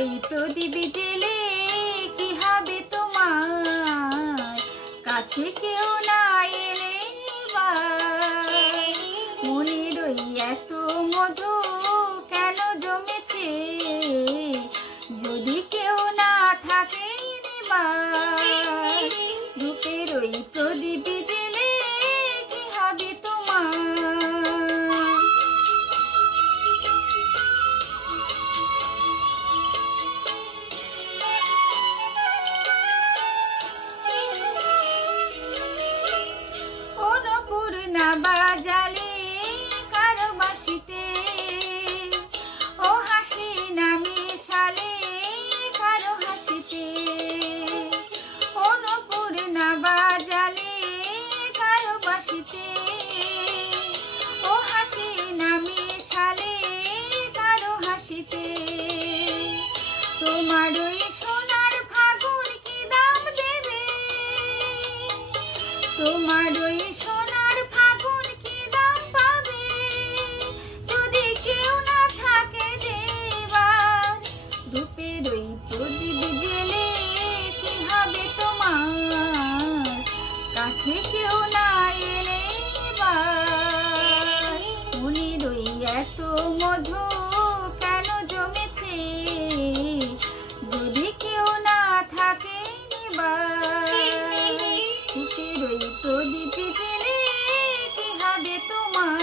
ওই প্রদীপ জেলে কি হবে তোমার, কাছে কেউ না এলে মনের ওই এত মধু কেন জমেছে, যদি কেউ না থাকে রূপের ওই প্রদীপ জেলে কি হবে তোমার। অন্নপূর্ণা বাজালে কারো বাঁশিতে, ও হাসি না মেশালে কারো হাসিতে। অন্নপূর্ণা বাজালে কারো বাঁশিতে, ও হাসি না মেশালে কারো হাসিতে। তোমার ওই সোনার ফাগুন কি দাম দেবে, তোমার ওই সোনার ফাগুন কি দাম পাবে, যদি কেউ না থাকে দেবার। রূপের ওই প্রদীপ জেলে কি হবে তোমার, কাছে কেউ না এলে মনের ওই এত মধু কেন জমেছে, যদি কেউ না থাকে রূপের ওই প্রদীপ জেলে কি হবে তোমার।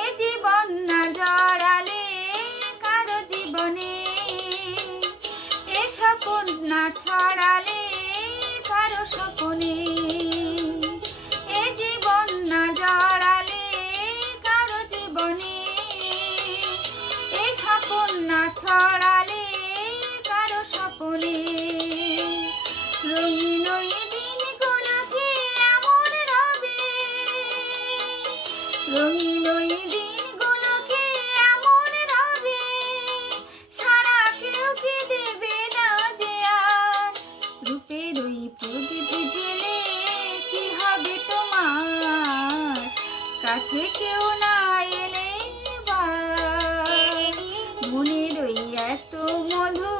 এ জীবন না জড়ালে কারো জীবনে, এ স্বপ্ন না ছড়ালে কারো স্বপ্নে। এ জীবন না জড়ালে কারো জীবনে, এ স্বপ্ন না ছড়ালে কারো স্বপ্নে। রঙিন ওই দিনগুলো কি এমন রবে, রঙিন ওই দিনগুলো কি এমন রবে, সারা কেউ কি দেবে না যে আর। রূপের ওই প্রদীপ জেলে কি হবে তোমার, কাছে কেউ না এলে মনের ওই এত মধু